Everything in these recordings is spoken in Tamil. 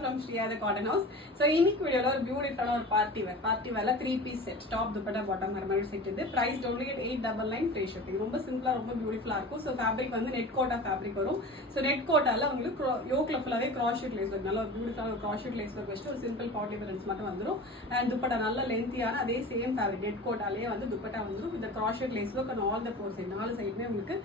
from Shriya the Cotton House. So இன்னைக்கு வீடியோல ஒரு பியூட்டிஃபுல்லான ஒரு பார்ட்டி வேர்ல 3 piece set top dupatta bottom வர மாதிரி செட் இது price only at 899 free shipping. ரொம்ப சிம்பிளா ரொம்ப பியூட்டிஃபுல்லா இருக்கும். So ஃபேப்ரிக் வந்து நெட் கோட்டா ஃபேப்ரிக் வரும். So நெட் கோட்டால உங்களுக்கு யோக்ல ஃபுல்லாவே கிராஷ் லேஸ் வரும். நல்ல ஒரு பியூட்டிஃபுல்லான ஒரு கிராஷ் லேஸ் வர்க் வச்சு ஒரு சிம்பிள் பாட்லி பேலன்ஸ் மட்டும் வந்துரும். அண்ட் துப்பட்டா நல்ல லென்த்தியான அதே சேம் ஃபேப்ரிக் நெட் கோட்டாலயே வந்து துப்பட்டா வந்துரும். இந்த crush lace work and all the four side நாலு சைடுமே உங்களுக்கு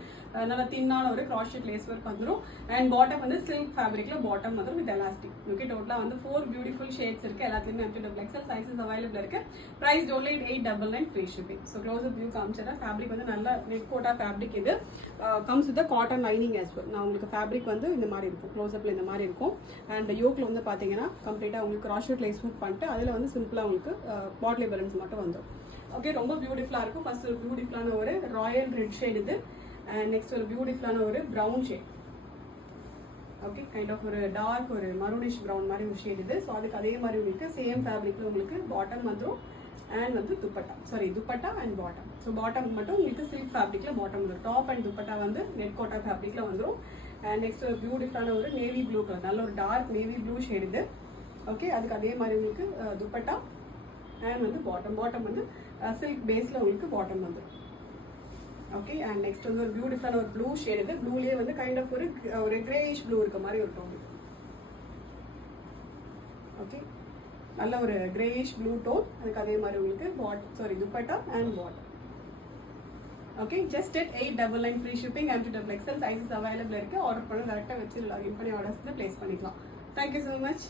நல்ல தின்னான ஒரு கிராஷ் லேஸ் வர்க் வந்துரும். அண்ட் பாட்டம் வந்து silk ஃபேப்ரிக்ல பாட்டம் வந்துரும் with elastic. ஓகே டோட்டலா வந்து 4 பியூட்டிஃபுல் ஷேட்ஸ் இருக்கு. எல்லாத்துலயுமே XXL சைஸஸ் அவைலபிள் இருக்கு. Price only 899 free shipping. So close up view காமிச்சறேன். ஃபேப்ரிக் வந்து நல்ல நெட் கோட்டா ஃபேப்ரிக் இது. comes with the cotton lining as well. நான் உங்களுக்கு ஃபேப்ரிக் வந்து இந்த மாதிரி இருக்கும். க்ளோஸ் அப்ல இந்த மாதிரி இருக்கும். அண்ட் யோக்ல வந்து பாத்தீங்கன்னா கம்ப்ளீட்டா உங்களுக்கு கிராஷ் லேஸ் வர்க் பண்ணிட்டு அதுல வந்து சிம்பிளா உங்களுக்கு பாட்லி பேலன்ஸ் மட்டும் வந்துரும். ஓகே ரொம்ப பியூட்டிஃபுல்லா இருக்கும். ஃபர்ஸ்ட் ஒரு பியூட்டிஃபுல்லான ஒரு ராயல் ரெட் ஷேட் இது. அண்ட் நெக்ஸ்ட் ஒரு பியூட்டிஃபுல்லான ஒரு brown shade. Okay kind of ஒரு டார்க் ஒரு மரூனிஷ் பிரவுன் மாதிரி ஒரு ஷேட் இது. ஸோ அதுக்கு அதே மாதிரி உங்களுக்கு சேம் ஃபேப்ரிக்ல உங்களுக்கு பாட்டம் வந்துடும் அண்ட் வந்து dupatta and bottom. So bottom மட்டும் உங்களுக்கு சில்க் ஃபேப்ரிக்ல பாட்டம் வந்துடும். டாப் அண்ட் துப்பட்டா வந்து நெட் கோட்டா ஃபேப்ரிக்ல வந்துடும். அண்ட் நெக்ஸ்ட் ஒரு பியூட்டிஃபுல்லான ஒரு நேவி ப்ளூ கலர் நல்ல ஒரு டார்க் நேவி ப்ளூ ஷேட் இது. ஓகே அதுக்கு அதே மாதிரி உங்களுக்கு துப்பட்டா அண்ட் வந்து பாட்டம் வந்து சில்க் பேஸ்ல உங்களுக்கு பாட்டம் வந்துடும். ஓகே அண்ட் நெக்ஸ்ட் வந்து ஒரு பியூட்டிஃபுல்லான ஒரு ப்ளூ ஷேட் இது. ப்ளூலயே வந்து கைண்ட் ஆஃப் ஒரு கிரேயிஷ் ப்ளூ இருக்க மாதிரி ஒரு டோன். ஓகே நல்ல ஒரு கிரேயிஷ் ப்ளூ டோன். அதுக்கு அதே மாதிரி உங்களுக்கு dupatta and bottom. Okay just at 899 free shipping and XXL sizes available இருக்கு. ஆர்டர் பண்ண டேரக்டா வெப்சைட்ல லாகின் பண்ணி ஆர்டர்ஸ் பிளேஸ் பண்ணிக்கலாம். Thank you so much.